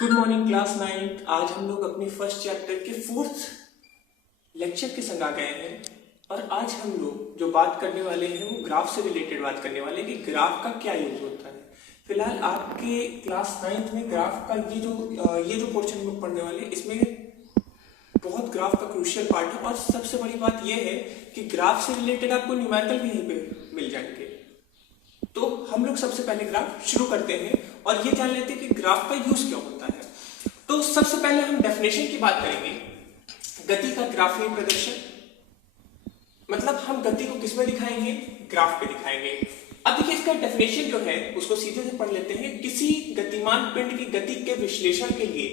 Good morning class 9। आज हम लोग अपने फर्स्ट चैप्टर के फोर्थ लेक्चर के संग आ गए हैं और आज हम लोग जो बात करने वाले हैं वो ग्राफ से रिलेटेड बात करने वाले हैं कि ग्राफ का क्या यूज होता है। फिलहाल आपके क्लास 9th में ग्राफ का ये जो पोर्शन हम लोग पढ़ने वाले हैं इसमें बहुत ग्राफ का क्रूशियल पार्ट है और सबसे बड़ी बात यह है कि ग्राफ से रिलेटेड आपको न्यूमेरिकल भी यहीं पे मिल जाएंगे। तो हम लोग सबसे पहले ग्राफ शुरू करते हैं और ये जान लेते हैं कि ग्राफ का यूज क्या होता है। तो सबसे पहले हम डेफिनेशन की बात करेंगे। गति का ग्राफीय प्रदर्शन, मतलब हम गति को किस में दिखाएंगे? ग्राफ पे दिखाएंगे। अब देखिए इसका डेफिनेशन जो है उसको सीधे से पढ़ लेते हैं। किसी गतिमान पिंड की गति के विश्लेषण के लिए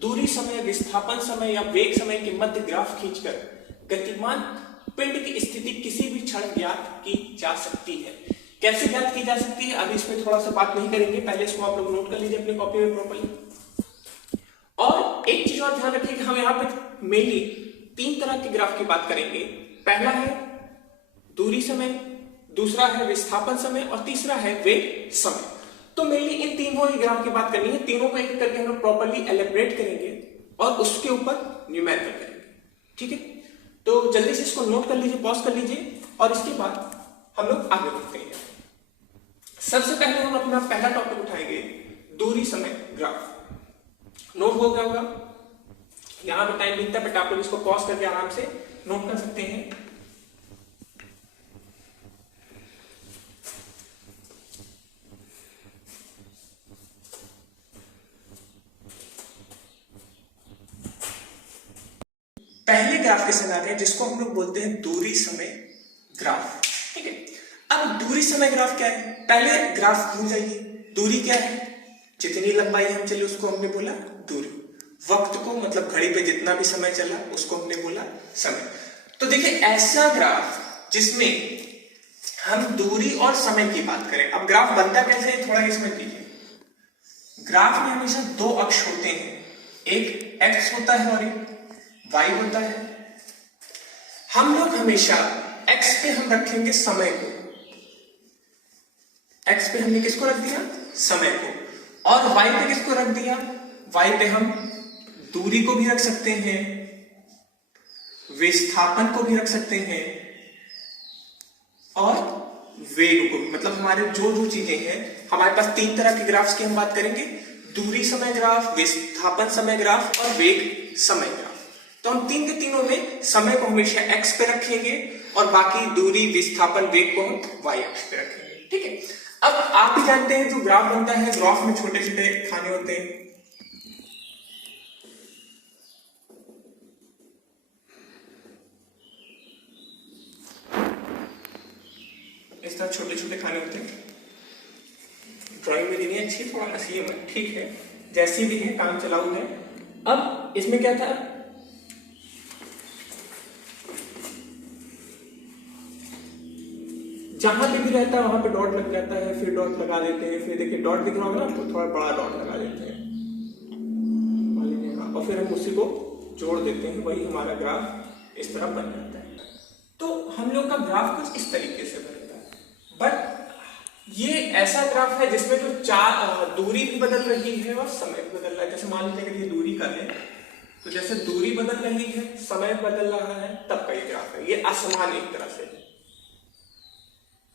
दूरी समय, विस्थापन समय या वेग समय के मध्य ग्राफ खींचकर गतिमान पिंड की स्थिति किसी भी क्षण ज्ञात की जा सकती है। कैसे ज्ञात की जा सकती है अभी इसमें थोड़ा सा बात नहीं करेंगे, पहले इसको आप लोग नोट कर लीजिए अपनी कॉपी में प्रॉपर्ली। और एक चीज और ध्यान रखिए कि हम यहाँ पे मेनली तीन तरह के ग्राफ की बात करेंगे। पहला है दूरी समय, दूसरा है विस्थापन समय और तीसरा है वेग समय। तो मेनली इन तीनों ही ग्राफ की बात करनी है। तीनों को एक करके हम लोग प्रॉपर्ली एलिब्रेट करेंगे और उसके ऊपर न्यूमेरिकल करेंगे। ठीक है, तो जल्दी से इसको नोट कर लीजिए, पॉज कर लीजिए और इसके बाद हम लोग आगे बढ़ते हैं। सबसे पहले हम अपना पहला टॉपिक उठाएंगे दूरी समय ग्राफ। नोट हो गया होगा, यहां पे टाइम दिखता है बट आप लोग इसको पॉज करके आराम से नोट कर सकते हैं। पहले ग्राफ के संग आते हैं जिसको हम लोग बोलते हैं दूरी समय ग्राफ। ठीक है, अब दूरी समय ग्राफ क्या है? पहले ग्राफ भूल जाइए। दूरी क्या है? जितनी लंबाई हम चले उसको हमने बोला दूरी। वक्त को मतलब घड़ी पे जितना भी समय चला उसको हमने बोला समय। तो देखिए ऐसा ग्राफ जिसमें हम दूरी और समय की बात करें। अब ग्राफ बनता कैसे है थोड़ा ये समझ लीजिए। ग्राफ में हमेशा दो अक्ष होते हैं, एक एक्स होता है और एक वाई होता है। हम लोग हमेशा एक्स पे हम रखेंगे समय को, एक्स पे हमने किसको रख दिया? समय को। और वाई पे किसको रख दिया? वाई पे हम दूरी को भी रख सकते हैं, विस्थापन को भी रख सकते हैं और वेग को भी। मतलब हमारे जो जो चीजें हैं, हमारे पास तीन तरह के ग्राफ्स की हम बात करेंगे, दूरी समय ग्राफ, विस्थापन समय ग्राफ और वेग समय ग्राफ। तो हम तीन के तीनों में समय को हमेशा एक्स पे रखेंगे और बाकी दूरी, विस्थापन, वेग को हम वाई अक्ष पे रखेंगे। ठीक है, अब आप भी जानते हैं जो ग्राफ बनता है, ग्राफ में छोटे छोटे खाने होते हैं। इस तरह छोटे छोटे खाने होते हैं। ड्राइंग मेरी नहीं अच्छी, थोड़ा हंसी है, मैं ठीक है, जैसी भी है काम चलाऊ है। अब इसमें क्या था, जहां पे भी रहता है वहां पे डॉट लग जाता है, फिर डॉट लगा देते हैं, फिर देखिए डॉट दिख रहा होगा ना तो थोड़ा बड़ा डॉट लगा देते हैं और फिर हम उसी को जोड़ देते हैं, वही हमारा ग्राफ इस तरह बन जाता है। तो हम लोग का ग्राफ कुछ इस तरीके से बनता है। बट ये ऐसा ग्राफ है जिसमें जो चार दूरी भी बदल रही है और समय भी बदल रहा है। जैसे मान लीजिए कि ये दूरी का है, तो जैसे दूरी बदल रही है, समय बदल रहा है, तब का ये ग्राफ है। ये असमान एक तरह से।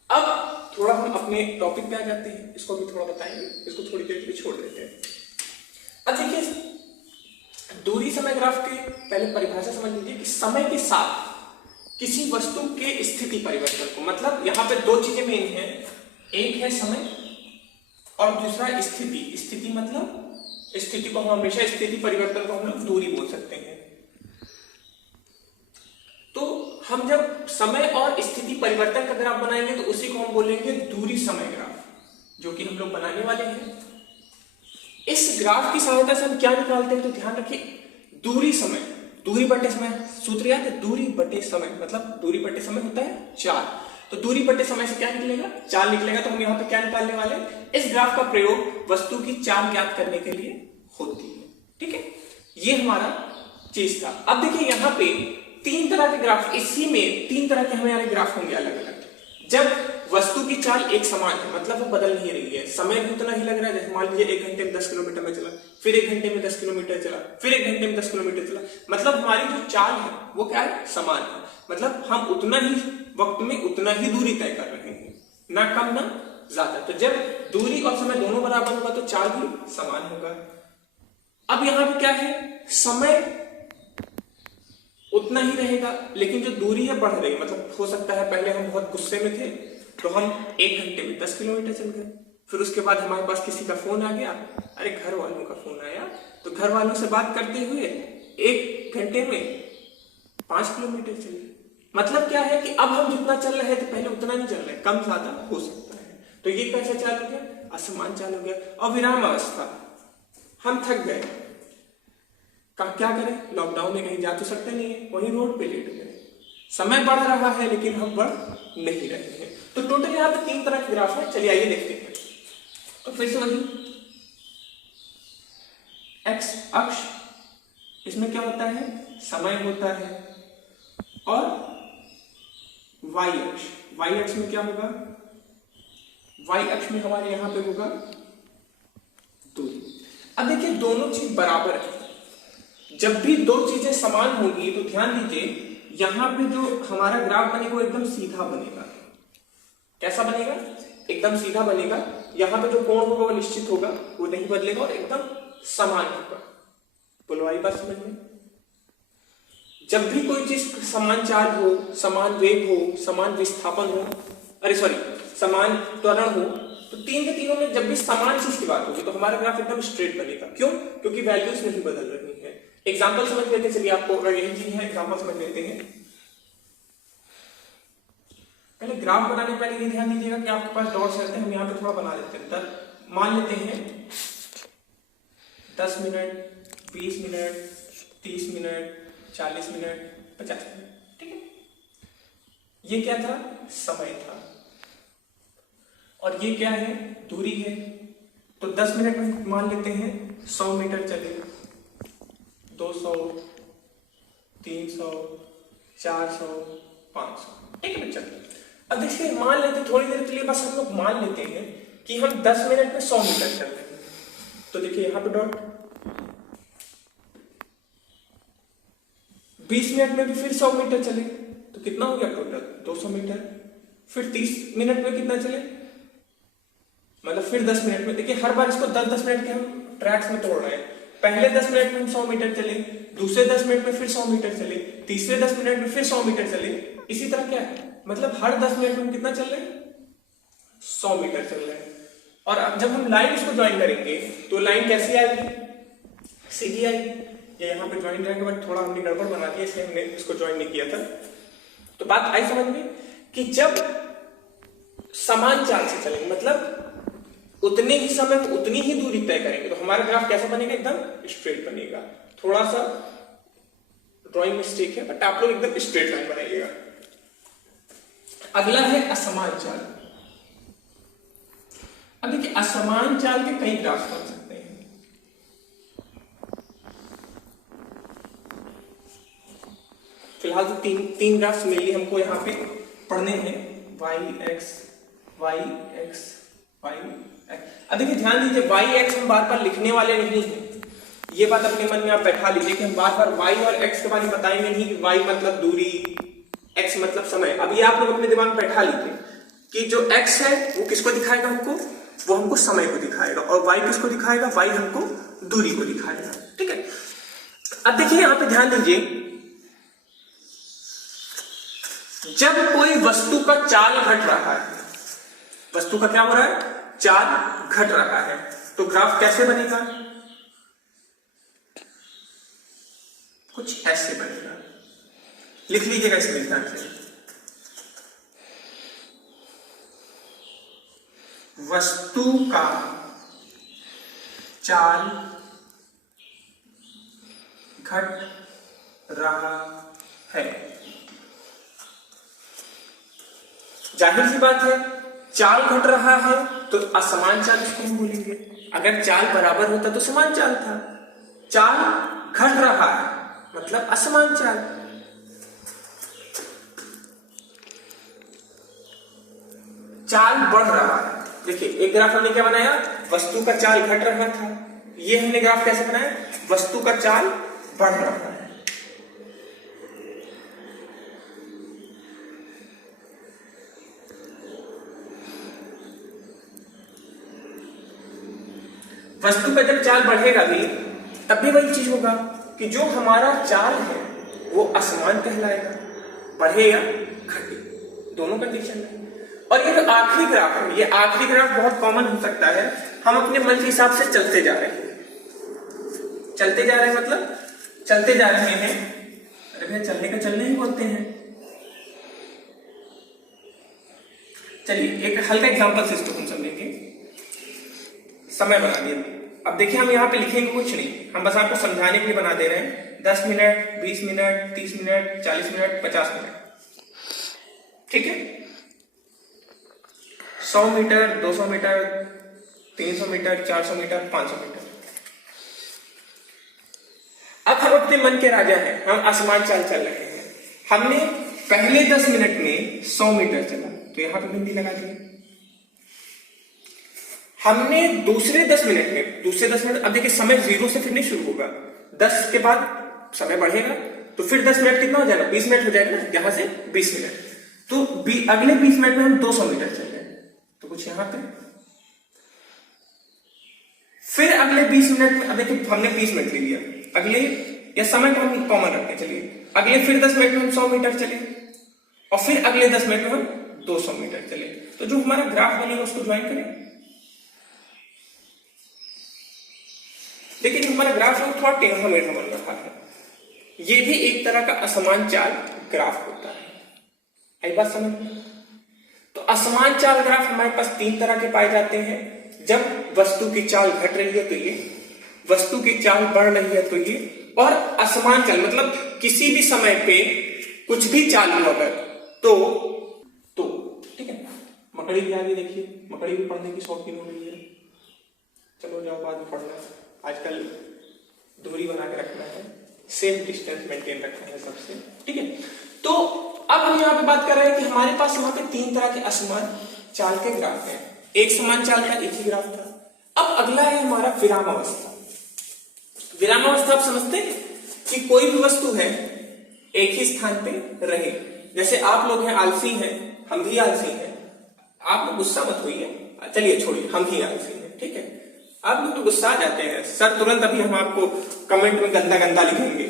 अब थोड़ा हम अपने टॉपिक पे आ जाते हैं, इसको भी थोड़ा बताएंगे, इसको थोड़ी देर के लिए छोड़ देते हैं। अब देखिए दूरी समय ग्राफ के पहले परिभाषा समझ लीजिए कि समय के साथ किसी वस्तु के स्थिति परिवर्तन को, मतलब यहां पे दो चीजें मेन हैं, एक है समय और दूसरा स्थिति। स्थिति मतलब स्थिति को हम हमेशा, स्थिति परिवर्तन को हम लोग दूरी बोल सकते हैं। तो हम जब समय और स्थिति परिवर्तन का ग्राफ बनाएंगे तो उसी को हम बोलेंगे दूरी समय ग्राफ, जो कि हम लोग बनाने वाले हैं। इस ग्राफ की सहायता से हम क्या निकालते हैं तो ध्यान रखिए, दूरी समय, दूरी बटे समय सूत्र याद है, दूरी बटे समय मतलब दूरी बटे समय होता है 4। तो दूरी बटे समय से क्या निकलेगा? 4 निकलेगा। तो हम यहाँ पे क्या निकालने वाले? इस ग्राफ का प्रयोग वस्तु की चाल ज्ञात करने के लिए होती है। ठीक है, ये हमारा चीज था। अब देखिए यहाँ पे तीन तरह के ग्राफ, इसी में तीन तरह के हमारे ग्राफ होंगे अलग अलग। जब वस्तु की चाल एक समान है, मतलब वो बदल नहीं रही है, समय भी उतना ही लग रहा है। जैसे मान लीजिए 1 घंटे में 10 किलोमीटर में चला, फिर 1 घंटे में 10 किलोमीटर चला, फिर 1 घंटे में 10 किलोमीटर चला, मतलब हमारी जो चाल है वो क्या है, समान है। मतलब हम उतना ही वक्त में उतना ही दूरी तय कर रहे हैं, ना कम ना ज्यादा। तो जब दूरी और समय दोनों बराबर होगा तो चाल भी समान होगा। अब यहां पे क्या है, समय उतना ही रहेगा, लेकिन जो दूरी है बढ़ रही है। मतलब हो सकता है पहले हम बहुत गुस्से में थे तो हम 1 घंटे में 10 किलोमीटर चल गए, फिर उसके बाद हमारे पास किसी का फोन आ गया, अरे घर वालों का फोन आया, तो घर वालों से बात करते हुए 1 घंटे में 5 किलोमीटर चले। मतलब क्या है कि अब हम जितना चल रहे थे पहले उतना नहीं चल रहे, कम ज्यादा हो सकता है। तो ये कैसा चाल हो गया, असमान चाल हो गया। और विराम अवस्था, हम थक गए, क्या करें, लॉकडाउन में कहीं जा तो सकते नहीं है, वहीं रोड पे लेट गए। समय बढ़ रहा है लेकिन हम बढ़ नहीं रहे हैं। तो टोटल यहाँ पे 3 तरह के ग्राफ है, चलिए आइए देखते हैं। तो फिर से वही एक्स अक्ष, इसमें क्या होता है, समय होता है, और वाई अक्ष, वाई अक्ष में क्या होगा, वाई अक्ष में हमारे यहां पे होगा दूरी। अब देखिए दोनों चीज बराबर है, जब भी दो चीजें समान होंगी तो ध्यान दीजिए यहां पे जो हमारा ग्राफ बनेगा वो एकदम सीधा बनेगा। कैसा बनेगा, एकदम सीधा बनेगा। यहां पे जो कोण होगा वो निश्चित होगा, वो नहीं बदलेगा और एकदम समान होगा। बोलो आई बात समझ में। जब भी कोई चीज समान चाल हो, समान वेग हो, समान विस्थापन हो, अरे सॉरी समान त्वरण हो, तो 3 के तीनों में जब भी समान चीज की बात होगी तो हमारा ग्राफ एकदम स्ट्रेट बनेगा। क्यों, क्योंकि वैल्यूज नहीं बदल रही है। एग्जाम्पल समझ लेते हैं, चलिए आपको अगर यही चीज है एग्जाम्पल समझ लेते हैं। पहले ग्राफ बनाने पहले ये ध्यान दीजिएगा कि आपके पास डॉट्स रहते हैं, हम यहाँ पे थोड़ा बना लेते हैं। मान लेते हैं 10 minute, 20 minute, 30 minute, 40 minute, 50 minute, ठीक है। ये क्या था, समय था, और ये क्या है, दूरी है। तो 10 मिनट में मान लेते हैं 100 मीटर चले, 200, 300, 400, 500, ठीक है बच्चा। अब देखिए मान लेते थोड़ी देर के लिए बस हम लोग मान लेते हैं कि हम 10 मिनट में 100 मीटर चल रहे हैं। तो देखिए यहां पे डॉट, 20 मिनट में भी फिर 100 मीटर चले तो कितना हो गया टोटल 200 मीटर। फिर 30 मिनट में कितना चले, मतलब फिर 10 मिनट में। देखिए हर बार इसको 10-10 मिनट के हम ट्रैक्स में तोड़ रहे हैं। पहले 10 मिनट में हम 100 मीटर चले, दूसरे 10 मिनट में फिर 100 मीटर चले, तीसरे 10 मिनट में फिर 100 मीटर चले। इसी तरह क्या है, मतलब हर 10 मिनट में हम कितना चल रहे हैं, 100 मीटर चल रहे हैं। और अब जब हम लाइन इसको ज्वाइन करेंगे तो लाइन कैसी आएगी, सीधी आएगी। ये यहाँ पे ज्वाइन रहेगा, बट थोड़ा हमने गड़बड़ बना दिया इसलिए हमने इसको ज्वाइन नहीं किया था। तो बात आई समझ में कि जब समान चाल से चलेंगे, मतलब उतने ही समय में उतनी ही दूरी तय करेंगे, तो हमारा ग्राफ कैसा बनेगा, एकदम स्ट्रेट बनेगा। थोड़ा सा ड्राइंग मिस्टेक है, बट आप लोग एकदम स्ट्रेट लाइन बनाइएगा। अगला है असमान चाल। अब देखिए असमान चाल के कई ग्राफ बन सकते हैं। फिलहाल तो तीन ग्राफ्स मेनली हमको यहां पे पढ़ने हैं, Y X, Y X, Y X. अब देखिए ध्यान दीजिए वाई एक्स हम बार बार लिखने वाले नहीं हैं। ये बात अपने मन में आप बैठा लीजिए कि हम बार बार वाई और एक्स के बारे में बताएंगे नहीं कि वाई मतलब दूरी, एक्स मतलब समय। अब ये आप लोग अपने दिमाग में बैठा लीजिए कि जो एक्स है वो किसको दिखाएगा हमको, वो हमको समय को दिखाएगा, और वाई किसको दिखाएगा, वाई हमको दूरी को दिखाएगा, ठीक है। अब देखिए यहां पे ध्यान दीजिए, जब कोई वस्तु का चाल घट रहा है, वस्तु का क्या हो रहा है, चाल घट रहा है, तो ग्राफ कैसे बनेगा, कुछ ऐसे बनेगा। लिख लीजिएगा इसमें ध्यान से, वस्तु का चाल घट रहा है। जाहिर सी बात है, चाल घट रहा है तो असमान चाल इसको हम बोलेंगे। अगर चाल बराबर होता तो समान चाल था, चाल घट रहा है मतलब असमान चाल। चाल बढ़ रहा है। देखिए एक ग्राफ हमने क्या बनाया, वस्तु का चाल घट रहा था, ये हमने ग्राफ कैसे बनाया, वस्तु का चाल बढ़ रहा है। वस्तु का जब चाल बढ़ेगा भी तब भी वही चीज होगा कि जो हमारा चाल है वो असमान कहलाएगा, बढ़ेगा घटे, दोनों कंडीशन है। और ये जो आखिरी ग्राफ है, ये आखिरी ग्राफ बहुत कॉमन हो सकता है, हम अपने मन के हिसाब से चलते जा रहे हैं, चलते जा रहे हैं मतलब चलते जा रहे हैं, अरे भैया चलने का चलने ही बोलते हैं। चलिए एक हल्का एग्जांपल से इसको हम समझेंगे। समय बना दिया, अब देखिए हम यहाँ पे लिखेंगे कुछ नहीं, हम बस आपको समझाने के लिए बना दे रहे हैं। 10 minute, 20 minute, 30 minute, 40 minute, 50 minute, ठीक है। 100 metre, 200 metre, 300 metre, 400 metre, 500 metre. अब हम अपने मन के राजा हैं, हम आसमान चाल चल रहे हैं। हमने पहले 10 मिनट में 100 मीटर चला, तो यहां पे बिंदी लगा दी। हमने दूसरे 10 मिनट, अब देखिए समय 0 से फिर नहीं शुरू होगा, 10 के बाद समय बढ़ेगा, तो फिर 10 मिनट कितना हो जाएगा, 20 मिनट हो जाएगा ना, यहां से 20 मिनट, तो अगले 20 मिनट में हम 200 मीटर चल रहे हैं, तो कुछ यहां पे। फिर अगले 20 मिनट में, अब देखिए हमने 20 मिनट ले लिया, अगले या समय को हम कॉमन रखते हैं, चलिए अगले फिर 10 मिनट में हम 100 मीटर चले, और फिर अगले 10 मिनट में हम 200 मीटर चले। तो जो हमारा ग्राफ बनेगा उसको ज्वाइन करें। देखिए जो हमारा ग्राफ है थोड़ा टेढ़ा मेढ़ा बन रहा है, ये भी एक तरह का असमान चाल ग्राफ होता है, आई बात समझ में। तो असमान चाल ग्राफ हमारे पास 3 तरह के पाए जाते हैं। जब वस्तु की चाल घट रही है तो ये, वस्तु की चाल बढ़ रही है तो ये, और असमान चाल मतलब किसी भी समय पे कुछ भी चाल हो अगर तो ठीक है। मकड़ी भी आगे देखिए, मकड़ी भी पढ़ने की शौकीन हो रही है, चलो जाओ बाद में पढ़ना, आजकल दूरी बना के रखना है, सेफ डिस्टेंस मेंटेन रखना है सबसे, ठीक है। तो अब हम यहाँ पे बात कर रहे हैं कि हमारे पास यहाँ पे 3 तरह के असमान चाल के ग्राफ हैं। एक समान चाल का एक ही ग्राफ था। अब अगला है हमारा विराम अवस्था। विराम अवस्था आप समझते हैं कि कोई भी वस्तु है एक ही स्थान पे रहे, जैसे आप लोग हैं आलसी हैं, हम भी आलसी हैं, आप लोग गुस्सा मत होइए, चलिए छोड़िए, हम ही आलसी हैं, ठीक है। आप लोग तो गुस्सा आ जाते हैं सर, तुरंत अभी हम आपको कमेंट में गंदा गंदा लिखेंगे,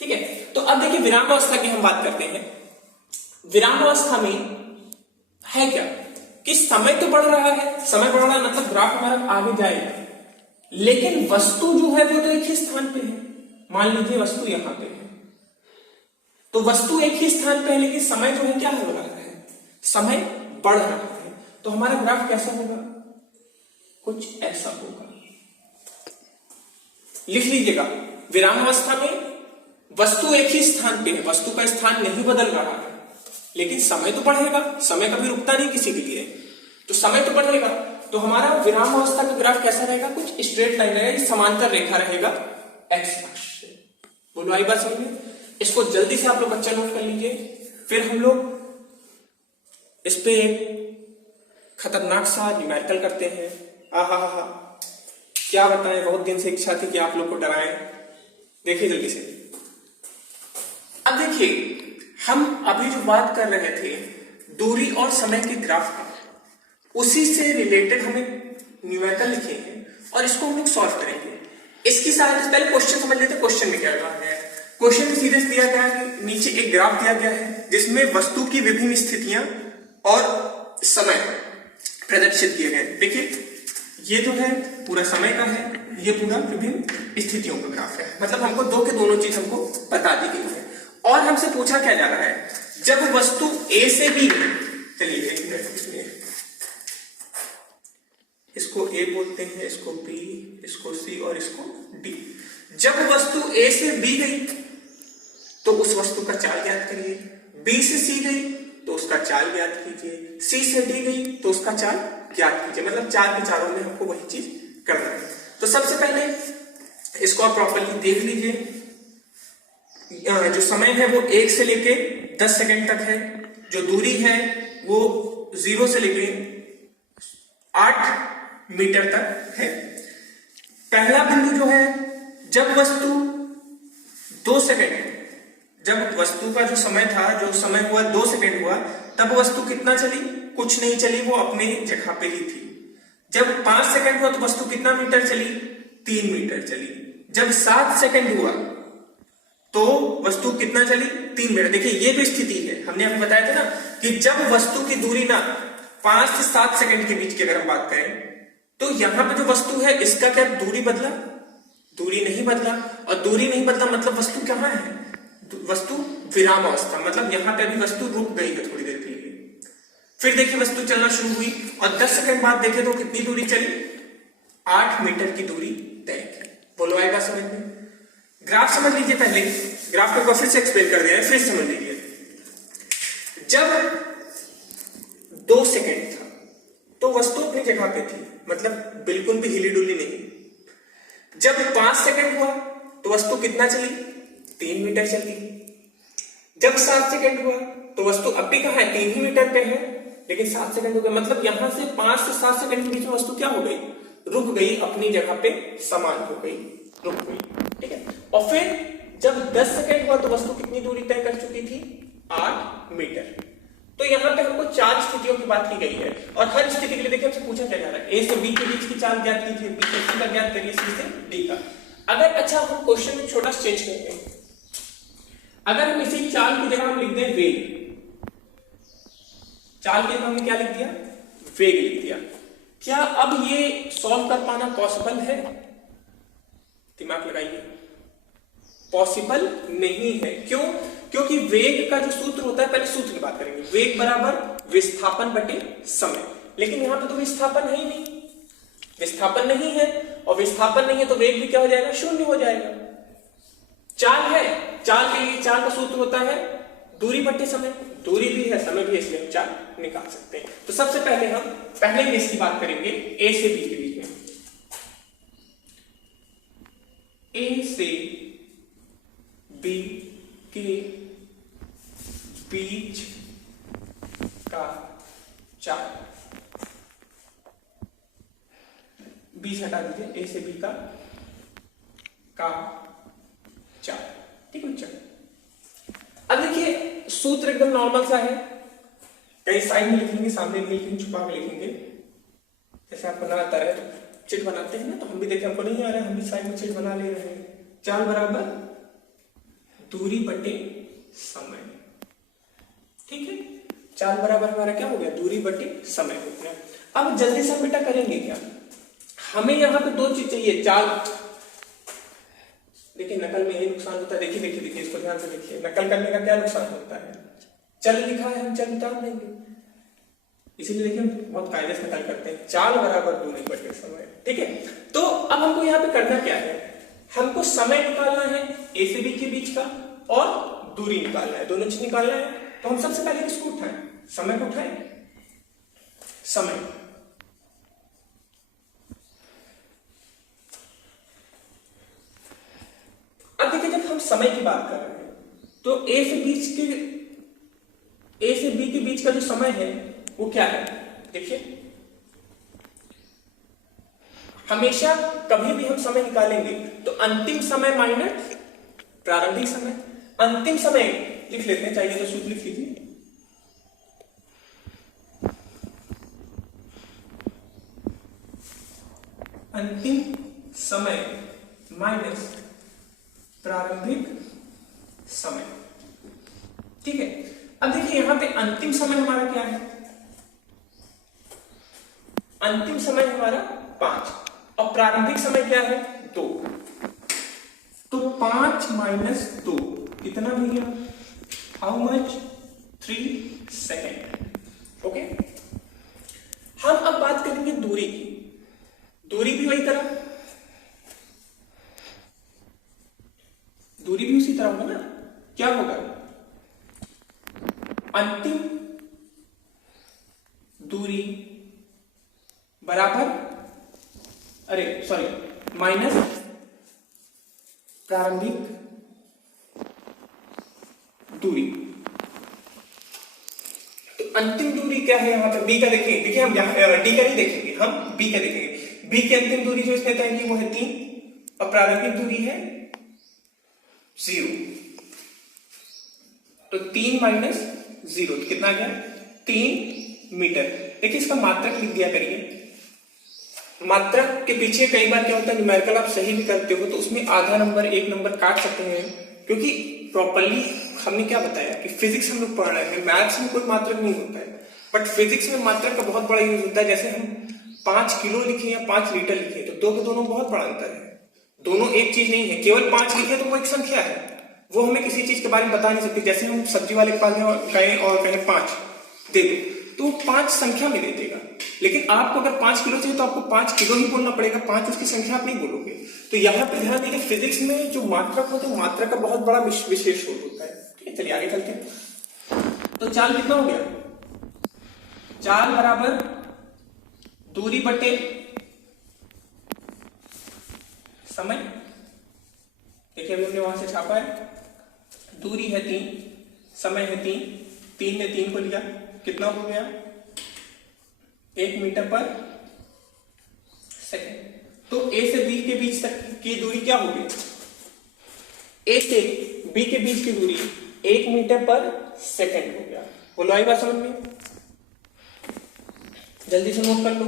ठीक है। तो अब देखिए विराम अवस्था की हम बात करते हैं। विराम अवस्था में है क्या कि समय तो बढ़ रहा है, समय बढ़ रहा है मतलब ग्राफ हमारा आगे जाएगा, लेकिन वस्तु जो है वो तो एक ही स्थान पे है। मान लीजिए वस्तु यहां पे है, तो वस्तु एक ही स्थान पे है, लेकिन समय जो है क्या हो रहा है, समय बढ़ रहा है। तो हमारा ग्राफ कैसा होगा, कुछ ऐसा होगा। लिख लीजिएगा, विराम अवस्था में वस्तु एक ही स्थान पे है, वस्तु का स्थान नहीं बदल रहा है, लेकिन समय तो बढ़ेगा, समय कभी रुकता नहीं किसी के लिए, तो समय तो बढ़ेगा। तो हमारा विराम अवस्था का ग्राफ कैसा रहेगा, कुछ स्ट्रेट लाइन रहेगा, समांतर रेखा रहेगा एक्स अक्ष से। बोलो आई बात समझ में। इसको जल्दी से आप लोग बच्चा नोट कर लीजिए, फिर हम लोग इस पे एक खतरनाक सा न्यूमेरिकल करते हैं। आहा क्या बताएं, बहुत दिन से इच्छा थी कि आप लोग को डराएं। देखिए जल्दी से, अब देखिए हम अभी जो बात कर रहे थे दूरी और समय के ग्राफ का, उसी से रिलेटेड हम एक न्यूमेरिकल लिखेंगे और इसको हम एक सॉल्व करेंगे। इसकी सहायता से पहले क्वेश्चन समझ लेते हैं, क्वेश्चन में क्या कहा गया है। क्वेश्चन में सीधे दिया गया है कि नीचे एक ग्राफ दिया गया है जिसमें वस्तु की विभिन्न स्थितियां और समय प्रदर्शित किए गए। देखिए ये जो है पूरा समय का है, ये पूरा विभिन्न स्थितियों का ग्राफ है, मतलब हमको दो के दोनों चीज हमको बता दी गई है। और हमसे पूछा क्या जा रहा है, जब वस्तु ए से बी, चलिए एक मिनट, इसको ए बोलते हैं, इसको बी, इसको सी और इसको डी। जब वस्तु ए से बी गई तो उस वस्तु का चाल ज्ञात करिए, बी से सी गई तो उसका चाल ज्ञात कीजिए, सी से डी गई तो उसका चाल ज्ञात कीजिए। मतलब चार के चारों में हमको वही चीज करना है। तो सबसे पहले इसको आप प्रॉपर्ली देख लीजिए। जो समय है वो 1 से लेके 10 सेकंड तक है, जो दूरी है वो 0 से लेके 8 मीटर तक है। पहला बिंदु जो है, जब वस्तु 2 सेकेंड, जब वस्तु का जो समय था, जो समय हुआ 2 सेकेंड हुआ, तब वस्तु कितना चली? कुछ नहीं चली, वो अपने जगह पे ही थी। जब 5 सेकेंड हुआ तो वस्तु कितना मीटर चली? 3 मीटर चली। जब 7 सेकेंड हुआ तो वस्तु कितना चली? 3 मीटर। देखिए ये जो स्थिति है, हमने आपको बताया था ना कि जब वस्तु की दूरी ना 5 से 7 सेकेंड के बीच की अगर हम बात करें, तो यहां पे जो वस्तु है इसका क्या दूरी बदला? दूरी नहीं बदला। और दूरी नहीं बदला मतलब वस्तु कहां है? वस्तु विराम अवस्था, मतलब यहां पे अभी वस्तु रुक गई है थोड़ी देर के लिए। फिर देखिए वस्तु चलना शुरू हुई और 10 सेकंड बाद देखे तो कितनी दूरी चली? 8 मीटर की दूरी तय की। बोलो आएगा समझ में? ग्राफ समझ लीजिए, पहले ग्राफ को फिर से एक्सप्लेन कर दिया है, फिर समझ लीजिए। जब 2 सेकंड था तो वस्तु अपनी जगह पे थी, मतलब बिल्कुल भी हिली डुली नहीं। जब 5 सेकंड हुआ तो वस्तु कितना चली? 3 मीटर चली। जब 7 सेकंड हुआ तो वस्तु अब भी कहां है? 3 ही मीटर पे है, लेकिन 7 सेकंड हो गए, मतलब यहां से 5 से 7 सेकंड के बीच में वस्तु क्या हो गई? रुक गई, अपनी जगह पे समान हो गई, रुक गई। ठीक है। और फिर जब 10 सेकंड हुआ तो वस्तु कितनी दूरी तय कर चुकी थी? 8 मीटर। तो यहां पे हमको 4 स्थितियों की बात की गई है और हर स्थिति के लिए देखिए हमसे पूछा क्या जा रहा है? ए से बी के बीच की चाल ज्ञात कीजिए, बी से सी का ज्ञात करिए, सी से डी का। अगर अच्छा हम क्वेश्चन में छोटा चेंज करते हैं, अगर हम इसी चाल की जगह हम लिख दें वेग, चाल के हमने क्या लिख दिया? वेग लिख दिया। क्या अब ये सॉल्व कर पाना पॉसिबल है? दिमाग लगाइए, पॉसिबल नहीं है। क्यों? क्योंकि वेग का जो सूत्र होता है, पहले सूत्र की बात करेंगे। वेग बराबर विस्थापन बटे समय, लेकिन यहां पे तो विस्थापन है ही नहीं, विस्थापन नहीं है, और विस्थापन नहीं है तो वेग भी क्या हो जाएगा? शून्य हो जाएगा। चाल है, चाल के लिए चाल का सूत्र होता है दूरी बटे समय, दूरी भी है समय भी है, इसलिए हम चाल निकाल सकते हैं। तो सबसे पहले हम पहले केस की बात करेंगे, ए से बी के बीच में। ए से बी के बीच का चाल, बीच हटा दीजिए, ए से बी का चाल। ठीक है बच्चा। अब देखिए सूत्र एकदम नॉर्मल सा है, कहीं साइड में लिखेंगे, सामने नहीं लिखेंगे, छुपा के लिखेंगे। जैसे आपको ना आता है तो चिट बनाते हैं ना, तो हम भी देखें हमको नहीं आ रहा है, हम भी साइड में चिट बना ले रहे हैं। चाल बराबर दूरी बटे समय। ठीक है, चाल बराबर हमारा क्या हो गया? दूरी बटे समय हो गया। अब जल्दी से हम बेटा करेंगे क्या? हमें यहाँ पे 2 चीज चाहिए। चाल, देखिए नकल में ये नुकसान होता है, देखिए देखिए देखिए इसको ध्यान से देखिए, नकल करने का क्या नुकसान होता है? चल लिखा है, हम चल उतार देंगे, इसीलिए देखिए हम बहुत कायदे से नकल करते हैं। चाल बराबर दूरी बटे समय। ठीक है, तो अब हमको यहाँ पे करना क्या है? हमको समय निकालना है ए से बी के बीच का, और दूरी निकालना है, दोनों चीज निकालना है। तो हम सबसे पहले किसको उठाएं? समय को उठाएं। समय, अब देखिए जब हम समय की बात कर रहे हैं तो ए से बी के बीच का जो समय है वो क्या है? देखिए हमेशा कभी भी हम समय निकालेंगे तो अंतिम समय माइनस प्रारंभिक समय। अंतिम समय लिख लेते हैं, चाहिए तो सूत्र लिख लीजिए। अंतिम समय माइनस प्रारंभिक समय। ठीक है, अब देखिए यहां पे अंतिम समय हमारा क्या है? अंतिम समय हमारा 5 और प्रारंभिक समय क्या है? 2। तो 5 माइनस 2 कितना भैया? How much? 3 सेकेंड। ओके, हम अब बात करेंगे दूरी की। दूरी भी वही तरह, दूरी भी उसी तरह होगा ना। क्या होगा? अंतिम दूरी बराबर, अरे सॉरी, माइनस प्रारंभिक दूरी। तो अंतिम दूरी क्या है यहाँ पर बी का देखेंगे, देखिए हम डी का नहीं देखेंगे, हम बी का देखेंगे। बी की अंतिम दूरी जो इसने तय की वो है 3 और प्रारंभिक दूरी है 0। तो 3 माइनस 0 तो कितना गया 3 मीटर। देखिए इसका मात्रक लिख दिया करिए। मात्रक के पीछे कई बार क्या होता है न्यूमेरिकल आप सही भी करते हो तो उसमें आधा नंबर 1 नंबर काट सकते हैं, क्योंकि प्रॉपरली हमने क्या बताया कि फिजिक्स हम लोग पढ़ रहे हैं, मैथ्स में कोई मात्रक नहीं होता है, बट फिजिक्स में मात्रक का बहुत बड़ा यूज होता है। जैसे हम 5 किलो लिखे या 5 लीटर लिखे तो दो के दोनों बहुत बड़ा अंतर है, दोनों एक चीज नहीं है। केवल 5 लिखे तो वो एक संख्या है, वो हमें किसी चीज के बारे में बता नहीं सकती। जैसे हम सब्जी वाले के पास गए और कहें 5 दे दो तो 5 संख्या में दे देगा, लेकिन आपको अगर 5 किलो चाहिए तो आपको 5 किलो ही बोलना पड़ेगा, 5 उसकी संख्या आप नहीं बोलोगे। तो यहाँ पे ध्यान दीजिए फिजिक्स में जो मात्रक होते हैं मात्रक का बहुत बड़ा विशेष रोल होता है। ठीक है, चलिए आगे चलते हैं। तो चाल कितना हो गया, चाल बराबर दूरी बटे समय। देखिए अभी हमने वहां से छापा है, दूरी है 3, समय है 3 ने 3 को लिया, कितना हो गया 1 मीटर पर सेकेंड। तो ए से बी के बीच तक की दूरी क्या होगी, ए से बी के बीच की दूरी 1 मीटर पर सेकेंड हो गया। बोलो आई बात समझ में, जल्दी से नोट कर लो,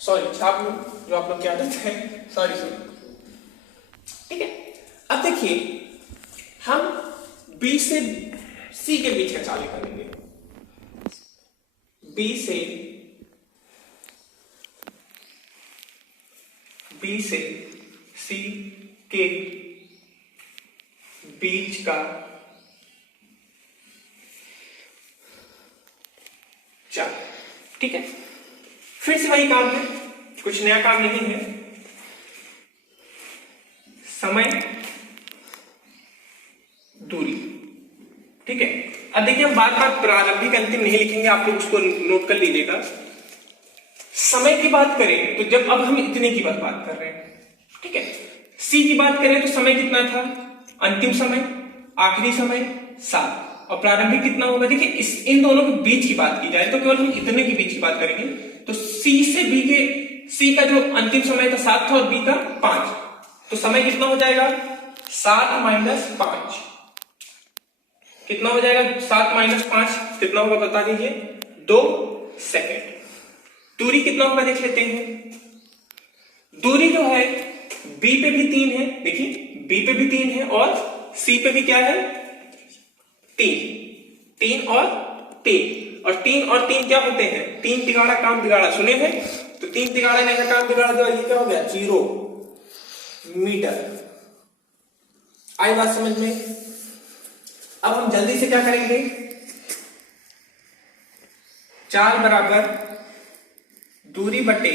सॉरी छाप लो जो आप लोग की आदत है, सॉरी। ठीक है, अब देखिए हम बी से सी के बीच का चाल करेंगे। बी से सी के बीच का चाल। ठीक है, फिर से वही काम है, कुछ नया काम नहीं है। समय दूरी। ठीक है, अब देखिए हम बार बार प्रारंभिक अंतिम नहीं लिखेंगे, आप लोग उसको नोट कर लीजिएगा। समय की बात करें तो जब अब हम इतने की बात कर रहे हैं, ठीक है, सी की बात करें तो समय कितना था, अंतिम समय, आखिरी समय 7 और प्रारंभिक कितना होगा। देखिए इन दोनों के बीच की बात की जाए तो केवल हम इतने के बीच की बात करेंगे। तो सी से बी के, सी का जो अंतिम समय था 7 था और बी का 5, तो समय कितना हो जाएगा 7 माइनस 5, कितना हो जाएगा 7 माइनस 5 कितना होगा बता दीजिए 2 सेकेंड। दूरी कितना होगा देख लेते हैं। दूरी जो है बी पे भी 3 है, देखिए बी पे भी 3 है और सी पे भी क्या है 3 और 3 और 3 क्या होते हैं, 3 तिगाड़ा काम बिगाड़ा, सुने हैं तो 3 तिगाड़ा ने का काम बिगाड़ा जो ये क्या हो गया 0 मीटर। आई बात समझ में। अब हम जल्दी से क्या करेंगे, चाल बराबर दूरी बटे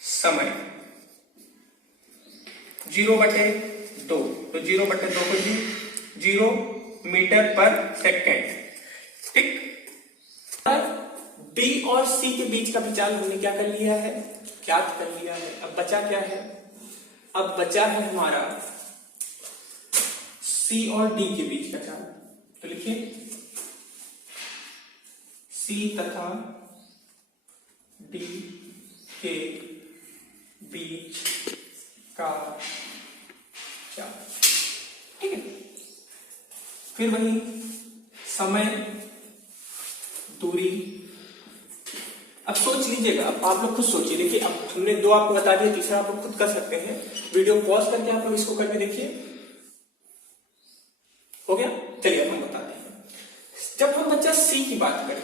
समय 0/2, तो 0/2 को 0 मीटर पर सेकेंड। ठीक, बी और सी के बीच का भी चाल हमने क्या कर लिया है, ज्ञात कर लिया है। अब बचा क्या है, अब बचा है हमारा सी और डी के बीच का चाल। तो लिखिए सी तथा डी के बीच का चाल। ठीक है, फिर वही समय दूरी। अब सोच लीजिएगा, अब आप लोग खुद सोचिए। देखिए अब हमने 2 आपको बता दिया, तीसरा आप लोग खुद कर सकते हैं। वीडियो पॉज करके आप लोग इसको करके देखिए, हो गया। चलिए अब हम बताते हैं। जब हम बच्चा सी की बात करें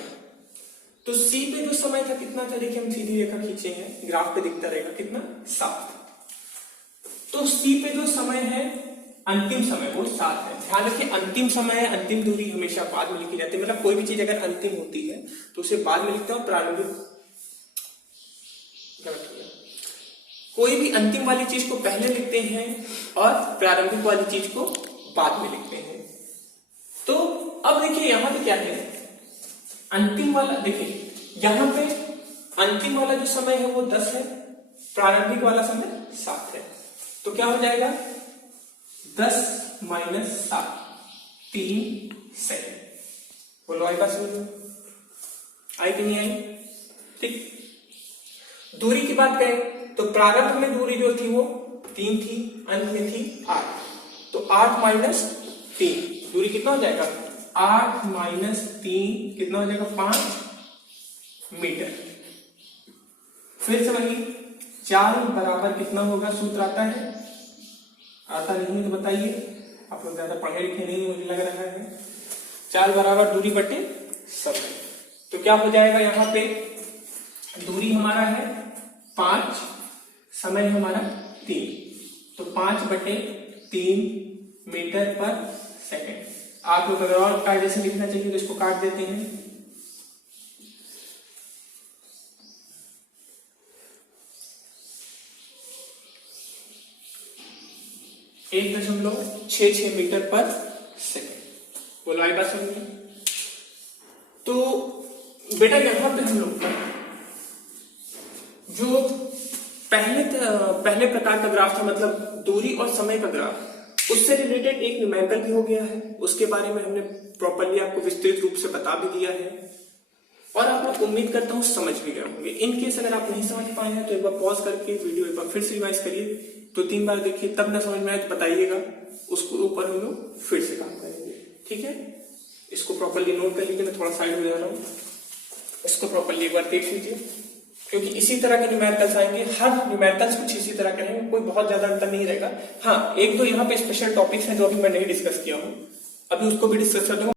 तो सी पे जो समय था कितना था, देखिए हम सीधी रेखा खींचे हैं, ग्राफ पे दिखता रहेगा कितना 7। तो सी पे जो समय है अंतिम समय वो 7 है। ध्यान रखिए अंतिम समय है, अंतिम दूरी हमेशा बाद में लिखी जाती है। मतलब कोई भी चीज अगर अंतिम होती है तो उसे बाद में लिखते हैं, प्रारंभिक कोई भी अंतिम वाली चीज को पहले लिखते हैं और प्रारंभिक वाली चीज को बाद में लिखते हैं। तो अब देखिए यहां पे क्या है, अंतिम वाला, देखिए यहां पे अंतिम वाला जो समय है वो 10 है, प्रारंभिक वाला समय 7 है। तो क्या हो जाएगा 10 माइनस 7 3 सेकेंड। बोलो आई बात समझ में? आई कि नहीं आई? ठीक। दूरी की बात करें तो प्रारंभ में दूरी जो थी वो 3 थी, अंत में थी 8, तो 8 माइनस 3 दूरी कितना हो जाएगा? 8 माइनस 3 कितना हो जाएगा? 5 मीटर। फिर समझिए 4 बराबर कितना होगा? सूत्र आता है? आता नहीं है तो बताइए, आप लोग ज्यादा पढ़े लिखे नहीं मुझे लग रहा है। 4 बराबर दूरी बटे समय, तो क्या हो जाएगा? यहाँ पे दूरी हमारा है 5, समय हमारा 3, तो 5 बटे 3 मीटर पर सेकंड। आप लोग अगर और कायदे से लिखना चाहिए तो इसको काट देते हैं। 1.66 मीटर पर सेकंड। बोलो आई बात समझ में? तो बेटा यहां पे हम लोग जो पहले प्रकार का ग्राफ था, मतलब दूरी और समय का ग्राफ, उससे रिलेटेड एक न्यूमेरिकल भी हो गया है। उसके बारे में हमने प्रॉपरली आपको विस्तृत रूप से बता भी दिया है और आप लोग उम्मीद करता हूं समझ भी गए होंगे। इन केस अगर आप नहीं समझ पाए हैं तो एक बार पॉज करके वीडियो एक बार फिर से रिवाइज करिए, 2-3 बार देखिए, तब ना समझ में आए तो बताइएगा, उसको ऊपर हम लोग फिर से काम करेंगे। ठीक है, इसको प्रॉपरली नोट कर लीजिए। मैं थोड़ा साइड हो जा रहा हूँ, इसको प्रॉपरली एक बार देख लीजिए, क्योंकि इसी तरह के न्यूमेरिकल्स आएंगे। हर न्यूमेरिकल्स कुछ इसी तरह के रहेंगे, कोई बहुत ज्यादा अंतर नहीं रहेगा। हाँ, एक दो यहाँ पे स्पेशल टॉपिक्स हैं जो अभी मैं नहीं डिस्कस किया हूँ, अभी उसको भी डिस्कस कर दूंगा।